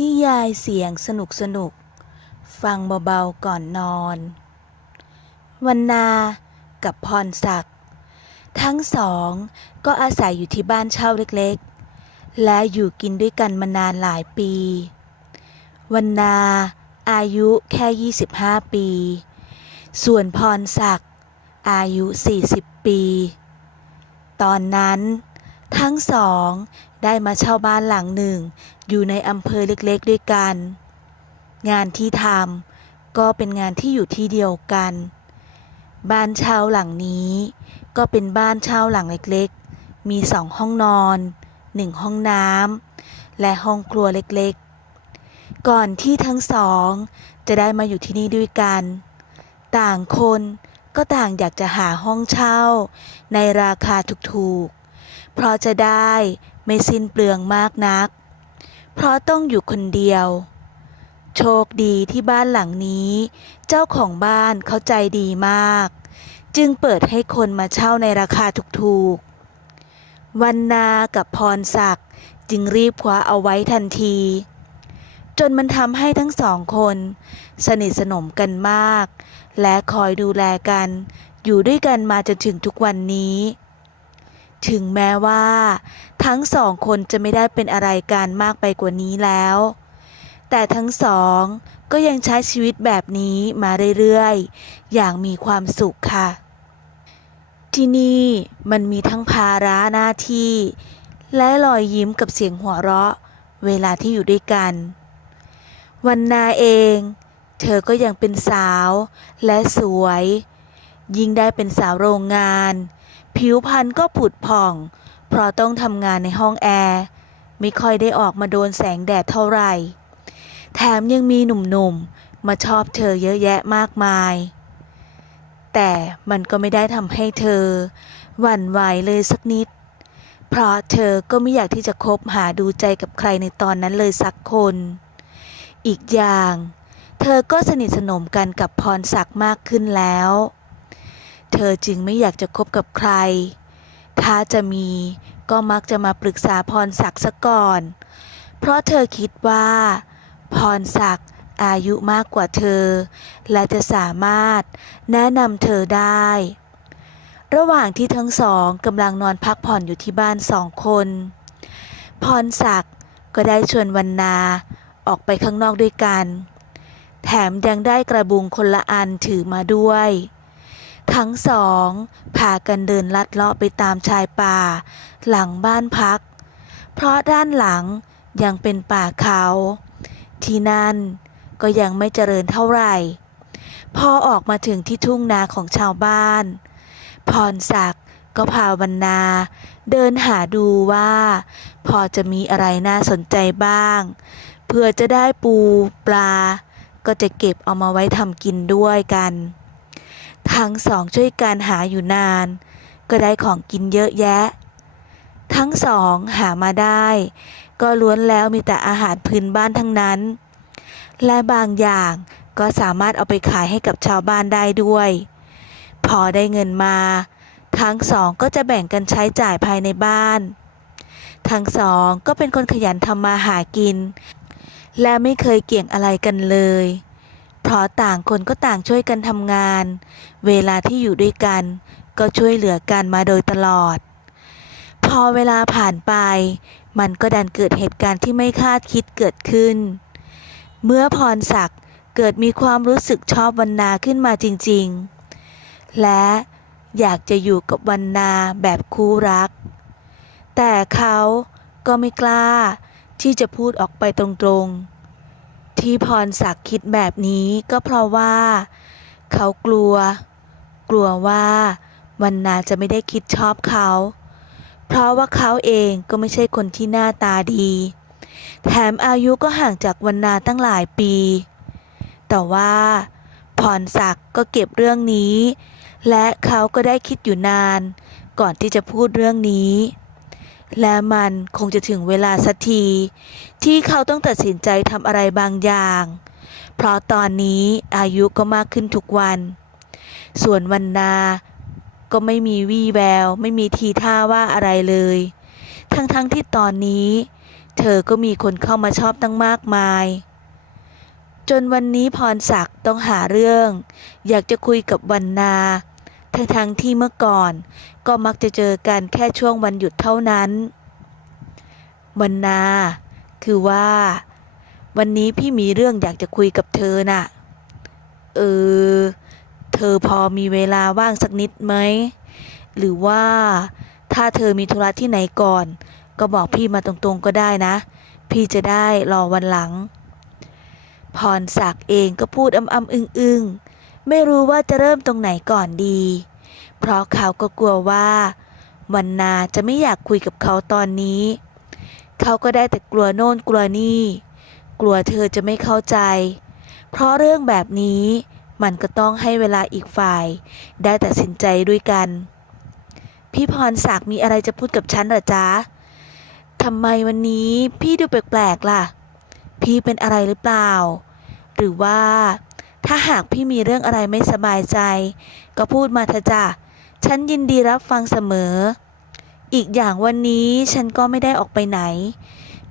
นิยายเสียงสนุกสนุก ฟังเบาๆก่อนนอน วันนากับพรศักดิ์ทั้งสองก็อาศัยอยู่ที่บ้านเช่าเล็กๆ และอยู่กินด้วยกันมานานหลายปี วันนาอายุแค่ 25 ปี ส่วนพรศักดิ์อายุ 40 ปี ตอนนั้นทั้งสอง ได้มาเช่าบ้านหลังหนึ่ง อยู่ในอำเภอเล็กๆ ด้วยกัน งานที่ทำก็เป็นงานที่อยู่ที่เดียวกัน บ้านเช่าหลังนี้ ก็เป็นบ้านเช่าหลังเล็กๆ มีสองห้องนอนหนึ่งห้องน้ำและห้องครัวเล็กๆ ก่อนที่ทั้งสอง จะได้มาอยู่ที่นี่ด้วยกัน ต่างคนก็ต่างอยากจะหาห้องเช่า ในราคาถูกๆ เพราะจะได้ ไม่สิ้นเปลืองมากนัก เพราะต้องอยู่คนเดียว โชคดีที่บ้านหลังนี้ เจ้าของบ้านเขาใจดีมาก จึงเปิดให้คนมาเช่าในราคาถูกๆ วันนากับพรศักดิ์จึงรีบคว้าเอาไว้ทันที จนมันทำให้ทั้งสองคน สนิทสนมกันมาก และคอยดูแลกัน อยู่ด้วยกันมาจนถึงทุกวันนี้ ถึงแม้ว่า ทั้งสองคนจะไม่ได้เป็นอะไรกันมากไปกว่านี้แล้ว แต่ทั้งสองก็ยังใช้ชีวิตแบบนี้มาเรื่อยๆ อย่างมีความสุขค่ะ ที่นี่มันมีทั้งภาระหน้าที่ และรอยยิ้มกับเสียงหัวเราะ เวลาที่อยู่ด้วยกัน วันนาเอง เธอก็ยังเป็นสาวและสวย ยิ่งได้เป็นสาวโรงงาน ผิวพรรณก็ผุดผ่อง เพราะต้องทำงานในห้องแอร์ ไม่ค่อยได้ออกมาโดนแสงแดดเท่าไหร่ แถมยังมีหนุ่มๆ มาชอบเธอเยอะแยะมากมาย แต่มันก็ไม่ได้ทำให้เธอ หวั่นไหวเลยสักนิด เพราะเธอก็ไม่อยากที่จะคบหาดูใจกับใครในตอนนั้นเลยสักคน อีกอย่าง เธอก็สนิทสนมกันกับพรศักดิ์มากขึ้นแล้ว เธอจึงไม่อยากจะคบกับใคร ถ้าจะมีก็มักจะมาปรึกษาพรศักดิ์ซะก่อน เพราะเธอคิดว่า พรศักดิ์อายุมากกว่าเธอ และจะสามารถแนะนำเธอได้ ระหว่างที่ทั้งสองกำลังนอนพักผ่อนอยู่ที่บ้านสองคน พรศักดิ์ก็ได้ชวนวันนาออกไปข้างนอกด้วยกัน แถมยังได้กระบุงคนละอันถือมาด้วย ทั้งสองพากันเดินลัดเลาะไปตามชายป่า หลังบ้านพัก เพราะด้านหลังยังเป็นป่าเขา ที่นั่นก็ยังไม่เจริญเท่าไหร่ พอออกมาถึงที่ทุ่งนาของชาวบ้าน พรศักดิ์ก็พาวันนา เดินหาดูว่า พอจะมีอะไรน่าสนใจบ้าง เพื่อจะได้ปูปลา ก็จะเก็บเอามาไว้ทำกินด้วยกัน ทั้งสองช่วยกันหาอยู่นาน ก็ได้ของกินเยอะแยะ ทั้งสองหามาได้ ก็ล้วนแล้วมีแต่อาหารพื้นบ้านทั้งนั้น และบางอย่างก็สามารถเอาไปขายให้กับชาวบ้านได้ด้วย พอได้เงินมา ทั้งสองก็จะแบ่งกันใช้จ่ายภายในบ้าน ทั้งสองก็เป็นคนขยันทำมาหากิน และไม่เคยเกี่ยงอะไรกันเลย เพราะต่างคนก็ต่างช่วยกันทำงาน เวลาที่อยู่ด้วยกัน ก็ช่วยเหลือกันมาโดยตลอด พอเวลาผ่านไป มันก็ดันเกิดเหตุการณ์ที่ไม่คาดคิดเกิดขึ้น เมื่อพรศักดิ์เกิดมีความรู้สึกชอบวรรณาขึ้นมาจริง ๆ และอยากจะอยู่กับวรรณาแบบคู่รัก แต่เขาก็ไม่กล้าที่จะพูดออกไปตรงๆ ที่พรศักดิ์คิดแบบนี้ก็เพราะว่า เขากลัว กลัวว่าวันนาจะไม่ได้คิดชอบเขา เพราะว่าเขาเองก็ไม่ใช่คนที่หน้าตาดี แถมอายุก็ห่างจากวันนาตั้งหลายปี แต่ว่าพรศักดิ์ก็เก็บเรื่องนี้ และเขาก็ได้คิดอยู่นาน ก่อนที่จะพูดเรื่องนี้ และมันคงจะถึงเวลาสักที ที่เขาต้องตัดสินใจทำอะไรบางอย่าง เพราะตอนนี้อายุก็มากขึ้นทุกวัน ส่วนวันนา ก็ไม่มีวี่แวว ไม่มีทีท่าว่าอะไรเลย ทั้งๆทที่ตอนนี้ เธอก็มีคนเข้ามาชอบตั้งมากมาย จนวันนี้พรศักดิ์ต้องหาเรื่อง อยากจะคุยกับวันนา ทั้งๆทที่เมื่อก่อน ก็มักจะเจอกันแค่ช่วงวันหยุดเท่านั้น วันนา คือว่า วันนี้พี่มีเรื่องอยากจะคุยกับเธอน่ะ เออ เธอพอมีเวลาว่างสักนิดไหม หรือว่าถ้าเธอมีธุระที่ไหนก่อน ก็บอกพี่มาตรงๆก็ได้นะ พี่จะได้รอวันหลัง พรศักดิ์เองก็พูดอ้ำๆอึ้งๆ ไม่รู้ว่าจะเริ่มตรงไหนก่อนดี เพราะเขาก็กลัวว่า วันนาจะไม่อยากคุยกับเขาตอนนี้ เขาก็ได้แต่กลัวโน่นกลัวนี่ กลัวเธอจะไม่เข้าใจ เพราะเรื่องแบบนี้มันก็ต้องให้เวลาอีกฝ่าย ได้ตัดสินใจด้วยกัน พี่พรศักดิ์มีอะไรจะพูดกับฉันหรอจ๊ะทำไมวันนี้พี่ดูแปลกๆล่ะ พี่เป็นอะไรหรือเปล่า หรือว่า ถ้าหากพี่มีเรื่องอะไรไม่สบายใจ ก็พูดมาเถอะจ้ะ ฉันยินดีรับฟังเสมอ อีกอย่างวันนี้ฉันก็ไม่ได้ออกไปไหน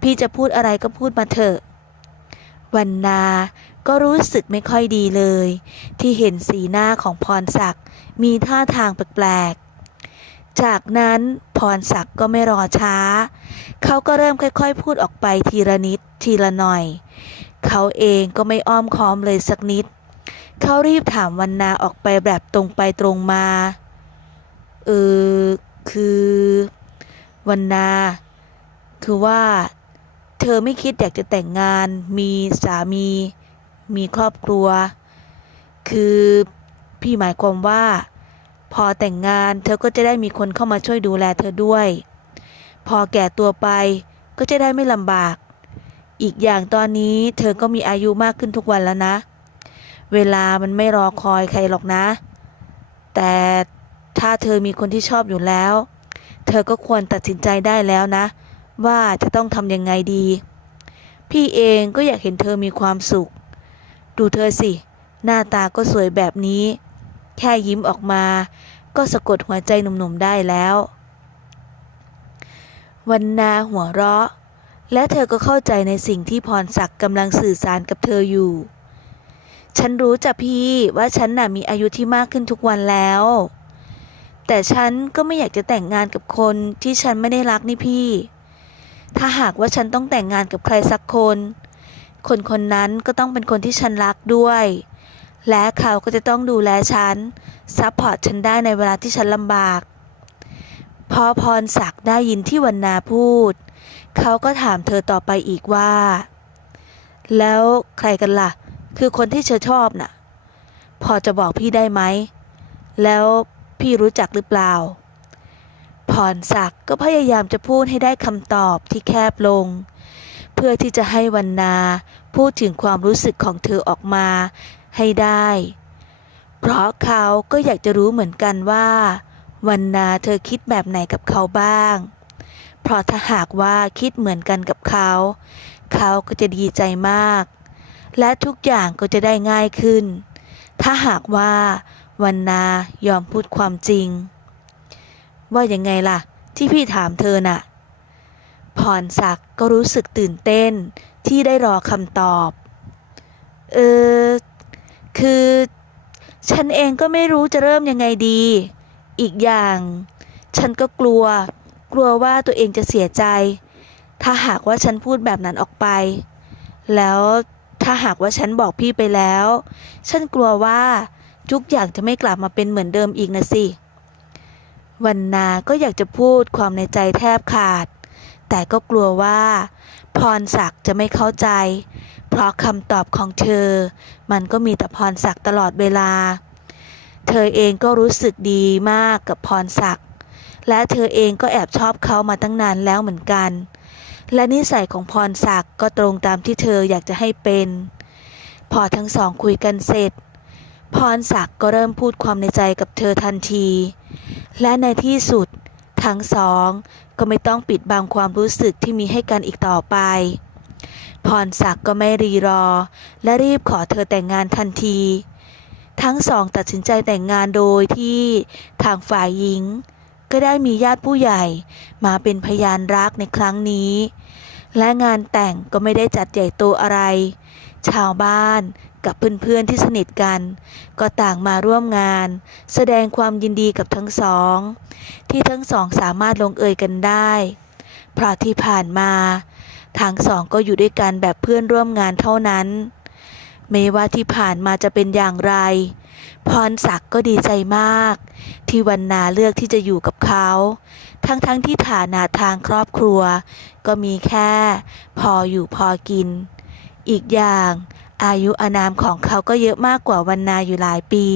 พี่จะพูดอะไรก็พูดมาเถอะ วันนาก็รู้สึกไม่ค่อยดีเลย ที่เห็นสีหน้าของพรศักดิ์มีท่าทางแปลกๆ จากนั้นพรศักดิ์ก็ไม่รอช้า เขาก็เริ่มค่อยๆ พูดออกไปทีละนิดทีละหน่อย เขาเองก็ไม่อ้อมค้อมเลยสักนิด เขารีบถามวันนาออกไปแบบตรงไปตรงมา เออ คือวันนา คือว่า เธอไม่คิดอยากจะแต่งงาน มีสามี มีครอบครัว คือพี่หมายความว่า พอแต่งงานเธอก็จะได้มีคนเข้ามาช่วยดูแลเธอด้วย พอแก่ตัวไปก็จะได้ไม่ลำบาก อีกอย่างตอนนี้เธอก็มีอายุมากขึ้นทุกวันแล้วนะเเวลามันไม่รอคอยใครหรอกนะ แต่ถ้าเธอมีคนที่ชอบอยู่แล้ว เธอก็ควรตัดสินใจได้แล้วนะ ว่าจะต้องทำยังไงดี พี่เองก็อยากเห็นเธอมีความสุข ดูเธอสิ หน้าตาก็สวยแบบนี้ แค่ยิ้มออกมา ก็สะกดหัวใจหนุ่มๆได้แล้ว วันนาหัวเราะ และเธอก็เข้าใจในสิ่งที่พรศักดิ์กำลังสื่อสารกับเธออยู่ ฉันรู้จ้ะพี่ว่าฉันน่ะมีอายุที่มากขึ้นทุกวันแล้ว แต่ฉันก็ไม่อยากจะแต่งงานกับคนที่ฉันไม่ได้รักนี่พี่ ถ้าหากว่าฉันต้องแต่งงานกับใครสักคน คนคนนั้นก็ต้องเป็นคนที่ฉันรักด้วย และเขาก็จะต้องดูแลฉันซัพพอร์ตฉันได้ในเวลาที่ฉันลำบาก พอพรศักดิ์ได้ยินที่วันนาพูด เขาก็ถามเธอต่อไปอีกว่า แล้วใครกันล่ะ คือคนที่เธอชอบน่ะ พอจะบอกพี่ได้ไหม แล้วพี่รู้จักหรือเปล่าพรศักดิ์ก็พยายามจะพูดให้ได้คำตอบที่แคบลง เพื่อที่จะให้วันนาพูดถึงความรู้สึกของเธอออกมาให้ได้ เพราะเขาก็อยากจะรู้เหมือนกันว่า วันนาเธอคิดแบบไหนกับเขาบ้าง เพราะถ้าหากว่าคิดเหมือนกันกับเขา เขาก็จะดีใจมาก และทุกอย่างก็จะได้ง่ายขึ้น ถ้าหากว่าวันนายอมพูดความจริง ว่ายังไงล่ะ ที่พี่ถามเธอน่ะพรศักดิ์ก็รู้สึกตื่นเต้นที่ได้รอคำตอบ เออ คือ ฉันเองก็ไม่รู้จะเริ่มยังไงดี อีกอย่าง ฉันก็กลัว กลัวว่าตัวเองจะเสียใจ ถ้าหากว่าฉันพูดแบบนั้นออกไป แล้ว ถ้าหากว่าฉันบอกพี่ไปแล้ว ฉันกลัวว่าทุกอย่างจะไม่กลับมาเป็นเหมือนเดิมอีกนะสิ วันนาก็อยากจะพูดความในใจแทบขาด แต่ก็กลัวว่า พรศักดิ์จะไม่เข้าใจ เพราะคำตอบของเธอ มันก็มีแต่พรศักดิ์ตลอดเวลา เธอเองก็รู้สึกดีมากกับพรศักดิ์และเธอเองก็แอบชอบเขามาตั้งนานแล้วเหมือนกัน และนิสัยของพรศักดิ์ก็ตรงตามที่เธออยากจะให้เป็น พอทั้งสองคุยกันเสร็จ พรศักดิ์ก็เริ่มพูดความในใจกับเธอทันที และในที่สุด ทั้งสองก็ไม่ต้องปิดบังความรู้สึกที่มีให้กันอีกต่อไป พรศักดิ์ก็ไม่รีรอ และรีบขอเธอแต่งงานทันที ทั้งสองตัดสินใจแต่งงานโดยที่ทางฝ่ายหญิง ก็ได้มีญาติผู้ใหญ่ มาเป็นพยานรักในครั้งนี้ และงานแต่งก็ไม่ได้จัดใหญ่โตอะไร ชาวบ้านกับเพื่อนๆที่สนิทกัน ก็ต่างมาร่วมงาน แสดงความยินดีกับทั้งสอง ที่ทั้งสองสามารถลงเอยกันได้เพราะที่ผ่านมาทั้งสองก็อยู่ด้วยกันแบบเพื่อนร่วมงานเท่านั้น ไม่ว่าที่ผ่านมาจะเป็นอย่างไร พรศักดิ์ก็ดีใจมาก ที่วันนาเลือกที่จะอยู่กับเขา ทั้งๆทที่ฐานะทางครอบครัว ก็มีแค่ พออยู่พอกิน อีกอย่าง อายุอานามของเขาก็เยอะมากกว่าวันนาอยู่หลายปี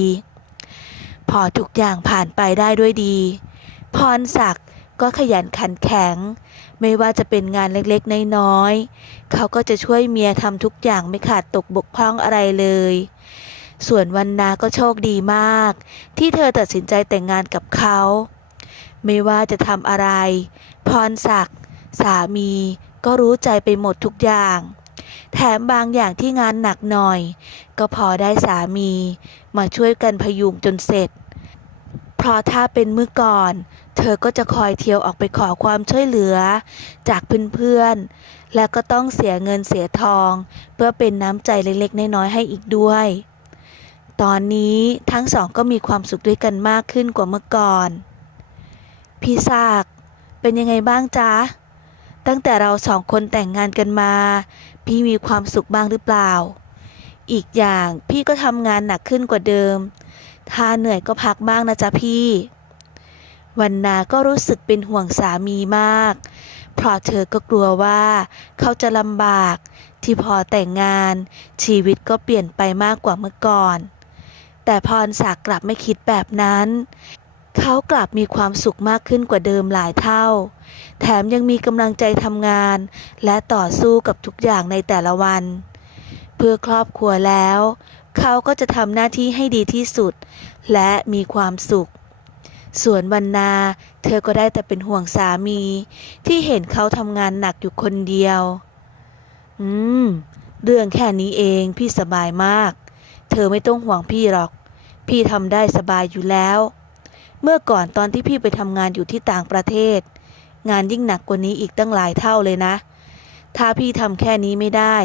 พอทุกอย่างผ่านไปได้ด้วยดี พรศักดิ์ก็ขยันขันแข็ง ไม่ว่าจะเป็นงานเล็กๆ น้อยๆ เขาก็จะช่วยเมียทำทุกอย่างไม่ขาดตกบกพร่องอะไรเลย ส่วนวันนาก็โชคดีมาก ที่เธอตัดสินใจแต่งงานกับเขา ไม่ว่าจะทำอะไร พรศักดิ์สามีก็รู้ใจไปหมดทุกอย่าง แถมบางอย่างที่งานหนักหน่อย ก็พอได้สามีมาช่วยกันพยุงจนเสร็จ เพราะถ้าเป็นเมื่อก่อน เธอก็จะคอยเที่ยวออกไปขอความช่วยเหลือ จากเพื่อนๆ และก็ต้องเสียเงินเสียทอง เพื่อเป็นน้ำใจเล็กๆ น้อยๆ ให้อีกด้วย ตอนนี้ทั้งสองก็มีความสุขด้วยกันมากขึ้นกว่าเมื่อก่อน พี่ศักเป็นยังไงบ้างจ๊ะ ตั้งแต่เราสองคนแต่งงานกันมา พี่มีความสุขบ้างหรือเปล่า อีกอย่างพี่ก็ทำงานหนักขึ้นกว่าเดิม ถ้าเหนื่อยก็พักบ้างนะจ๊ะพี่ วันนาก็รู้สึกเป็นห่วงสามีมาก เพราะเธอก็กลัวว่าเขาจะลำบากที่พอแต่งงานชีวิตก็เปลี่ยนไปมากกว่าเมื่อก่อน แต่พรศักดิ์กลับไม่คิดแบบนั้น เขากลับมีความสุขมากขึ้นกว่าเดิมหลายเท่า แถมยังมีกำลังใจทำงาน และต่อสู้กับทุกอย่างในแต่ละวัน เพื่อครอบครัวแล้ว เขาก็จะทำหน้าที่ให้ดีที่สุด และมีความสุขส่วนวันนา เธอก็ได้แต่เป็นห่วงสามี ที่เห็นเขาทำงานหนักอยู่คนเดียว อืม เรื่องแค่นี้เองพี่สบายมาก เธอไม่ต้องห่วงพี่หรอก พี่ทำได้สบายอยู่แล้ว เมื่อก่อนตอนที่พี่ไปทำงานอยู่ที่ต่างประเทศ งานยิ่งหนักกว่านี้อีกตั้งหลายเท่าเลยนะ ถ้าพี่ทำแค่นี้ไม่ได้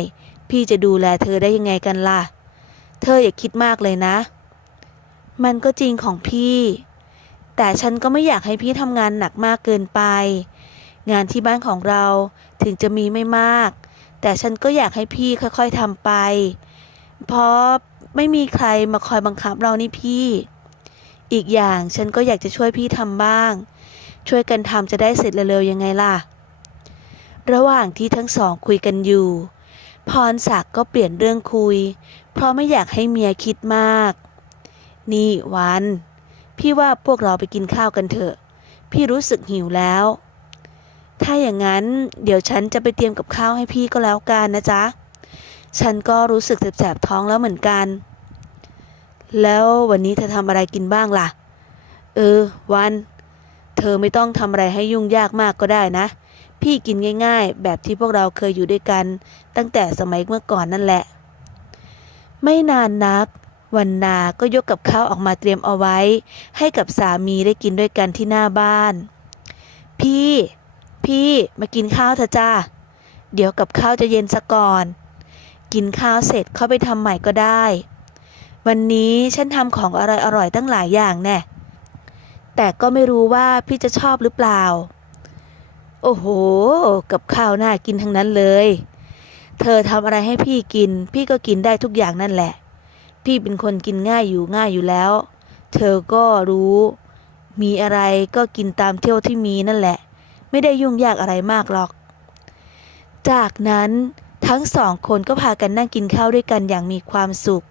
พี่จะดูแลเธอได้ยังไงกันล่ะ เธออย่าคิดมากเลยนะ มันก็จริงของพี่ แต่ฉันก็ไม่อยากให้พี่ทำงานหนักมากเกินไป งานที่บ้านของเราถึงจะมีไม่มาก แต่ฉันก็อยากให้พี่ค่อย ๆทำไป เพราะ ไม่มีใครมาคอยบังคับเรานี่พี่ อีกอย่างฉันก็อยากจะช่วยพี่ทำบ้าง ช่วยกันทำจะได้เสร็จเร็วๆยังไงล่ะ ระหว่างที่ทั้งสองคุยกันอยู่ พรศักดิ์ก็เปลี่ยนเรื่องคุย เพราะไม่อยากให้เมียคิดมาก นี่วัน พี่ว่าพวกเราไปกินข้าวกันเถอะ พี่รู้สึกหิวแล้วถ้าอย่างนั้นเดี๋ยวฉันจะไปเตรียมกับข้าวให้พี่ก็แล้วกันนะจ๊ะ ฉันก็รู้สึกแสบๆท้องแล้วเหมือนกัน แล้ววันนี้เธอทำอะไรกินบ้างล่ะ เออ วัน เธอไม่ต้องทำอะไรให้ยุ่งยากมากก็ได้นะ พี่กินง่ายๆ แบบที่พวกเราเคยอยู่ด้วยกัน ตั้งแต่สมัยเมื่อก่อนนั่นแหละ ไม่นานนัก วันนาก็ยกกับข้าวออกมาเตรียมเอาไว้ ให้กับสามีได้กินด้วยกันที่หน้าบ้าน พี่ พี่มากินข้าวเถอะจ้าเดี๋ยวกับข้าวจะเย็นซะก่อน กินข้าวเสร็จเข้าไปทำใหม่ก็ได้ วันนี้ฉันทำของอร่อยๆตั้งหลายอย่างแน่ แต่ก็ไม่รู้ว่าพี่จะชอบหรือเปล่า โอ้โห กับข้าวน่ากินทั้งนั้นเลย เธอทำอะไรให้พี่กิน พี่ก็กินได้ทุกอย่างนั่นแหละ พี่เป็นคนกินง่ายอยู่ง่ายอยู่แล้ว เธอก็รู้ มีอะไรก็กินตามเที่ยวที่มีนั่นแหละ ไม่ได้ยุ่งยากอะไรมากหรอก จากนั้น ทั้งสองคนก็พากันนั่งกินข้าวด้วยกันอย่างมีความสุข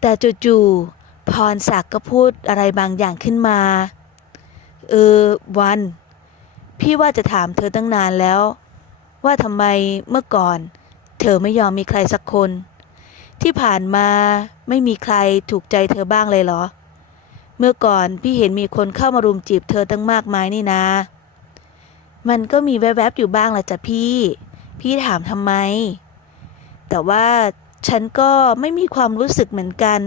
แต่จู่ๆพรศักดิ์ก็พูดอะไรบางอย่างขึ้นมา เออ วัน พี่ว่าจะถามเธอตั้งนานแล้ว ว่าทำไมเมื่อก่อน เธอไม่ยอมมีใครสักคน ที่ผ่านมาไม่มีใครถูกใจเธอบ้างเลยเหรอ เมื่อก่อนพี่เห็นมีคนเข้ามารุมจีบเธอตั้งมากมายนี่นะ มันก็มีแวบๆอยู่บ้างแหละจ้ะพี่ พี่ถามทำไม แต่ว่าฉันก็ไม่มีความรู้สึกเหมือนกัน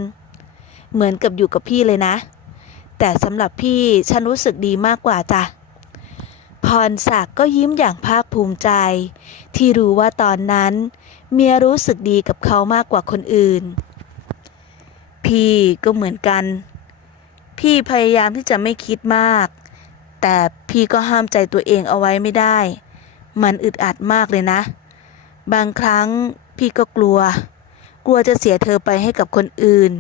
เหมือนกับอยู่กับพี่เลยนะ แต่สำหรับพี่ฉันรู้สึกดีมากกว่าจ้ะพรศักดิ์ก็ยิ้มอย่างภาคภูมิใจ ที่รู้ว่าตอนนั้น เมียรู้สึกดีกับเขามากกว่าคนอื่น พี่ก็เหมือนกัน พี่พยายามที่จะไม่คิดมาก แต่พี่ก็ห้ามใจตัวเองเอาไว้ไม่ได้ มันอึดอัดมากเลยนะ บางครั้งพี่ก็กลัว กลัวจะเสียเธอไปให้กับคนอื่น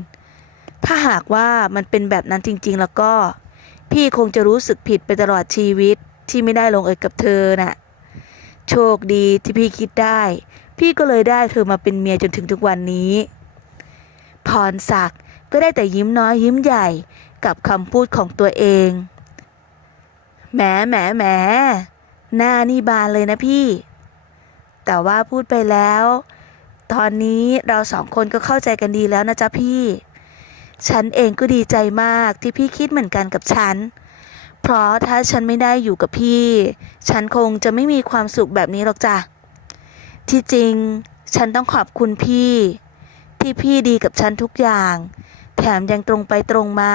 ถ้าหากว่ามันเป็นแบบนั้นจริง ๆ แล้วก็ พี่คงจะรู้สึกผิดไปตลอดชีวิตที่ไม่ได้ลงเอยกับเธอน่ะ โชคดีที่พี่คิดได้ พี่ก็เลยได้เธอมาเป็นเมียจนถึงทุกวันนี้ พรศักดิ์ก็ได้แต่ยิ้มน้อยยิ้มใหญ่กับคำพูดของตัวเอง แหมแหมแหม หน้านี่บานเลยนะพี่ แต่ว่าพูดไปแล้ว ตอนนี้เราสองคนก็เข้าใจกันดีแล้วนะจ๊ะพี่ ฉันเองก็ดีใจมากที่พี่คิดเหมือนกันกับฉัน เพราะถ้าฉันไม่ได้อยู่กับพี่ ฉันคงจะไม่มีความสุขแบบนี้หรอกจ้ะ ที่จริงฉันต้องขอบคุณพี่ ที่พี่ดีกับฉันทุกอย่าง แถมยังตรงไปตรงมา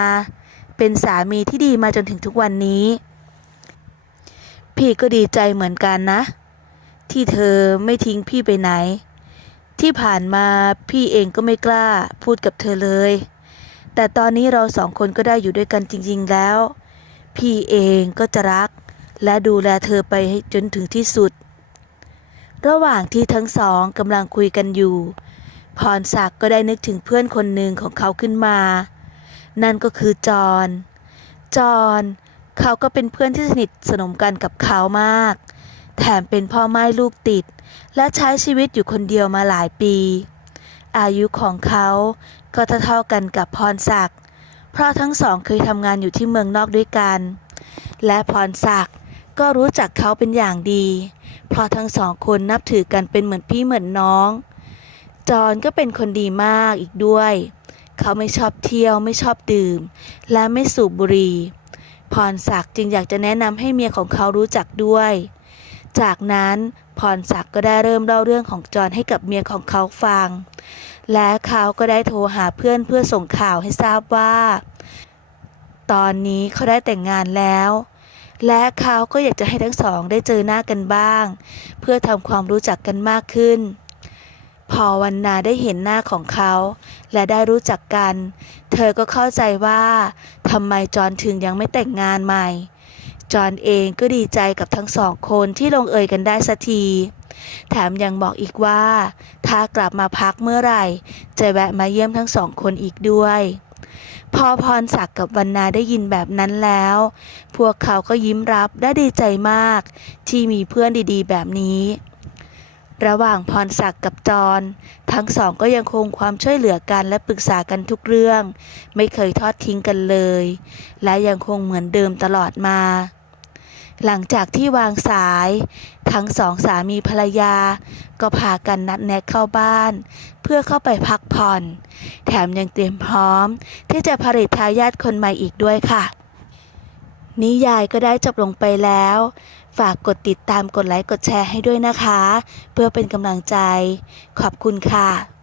เป็นสามีที่ดีมาจนถึงทุกวันนี้ พี่ก็ดีใจเหมือนกันนะ ที่เธอไม่ทิ้งพี่ไปไหน ที่ผ่านมาพี่เองก็ไม่กล้าพูดกับเธอเลย แต่ตอนนี้เราสองคนก็ได้อยู่ด้วยกันจริง ๆแล้ว พี่เองก็จะรัก และดูแลเธอไปจนถึงที่สุด ระหว่างที่ทั้งสองกำลังคุยกันอยู่ พรศักดิ์ก็ได้นึกถึงเพื่อนคนหนึ่งของเขาขึ้นมา นั่นก็คือจอห์นจอห์น เขาก็เป็นเพื่อนที่สนิทสนมกันกับเขามาก แถมเป็นพ่อไม้ลูกติด และใช้ชีวิตอยู่คนเดียวมาหลายปี อายุของเขาก็เท่าๆกันกับพรศักดิ์เพราะทั้งสองเคยทำงานอยู่ที่เมืองนอกด้วยกัน และพรศักดิ์ก็รู้จักเขาเป็นอย่างดี เพราะทั้งสองคนนับถือกันเป็นเหมือนพี่เหมือนน้อง จอห์นก็เป็นคนดีมากอีกด้วย เขาไม่ชอบเที่ยวไม่ชอบดื่ม และไม่สูบบุหรี่ พรศักดิ์จึงอยากจะแนะนำให้เมียของเขารู้จักด้วย จากนั้นพรศักดิ์ก็ได้เริ่มเล่าเรื่องของจอห์นให้กับเมียของเขาฟัง และเขาก็ได้โทรหาเพื่อนเพื่อส่งข่าวให้ทราบว่า ตอนนี้เขาได้แต่งงานแล้ว และเขาก็อยากจะให้ทั้งสองได้เจอหน้ากันบ้าง เพื่อทำความรู้จักกันมากขึ้น พอวันนาได้เห็นหน้าของเขา และได้รู้จักกัน เธอก็เข้าใจว่าทำไมจอนถึงยังไม่แต่งงานใหม่ จอนเองก็ดีใจกับทั้งสองคนที่ลงเอยกันได้สักที แถมยังบอกอีกว่า ถ้ากลับมาพักเมื่อไหร่ จะแวะมาเยี่ยมทั้งสองคนอีกด้วยพอพรศักดิ์กับวรรณาได้ยินแบบนั้นแล้ว พวกเขาก็ยิ้มรับและดีใจมาก ที่มีเพื่อนดีๆ แบบนี้ ระหว่างพรศักดิ์กับจร ทั้งสองก็ยังคงความช่วยเหลือกันและปรึกษากันทุกเรื่อง ไม่เคยทอดทิ้งกันเลย และยังคงเหมือนเดิมตลอดมา หลังจากที่วางสาย ทั้งสองสามีภรรยา ก็พากันนัดแนะเข้าบ้าน เพื่อเข้าไปพักผ่อน แถมยังเตรียมพร้อม ที่จะผลิตทายาทคนใหม่อีกด้วยค่ะนิยายก็ได้จบลงไปแล้ว ฝากกดติดตามกดไลค์กดแชร์ให้ด้วยนะคะ เพื่อเป็นกำลังใจ ขอบคุณค่ะ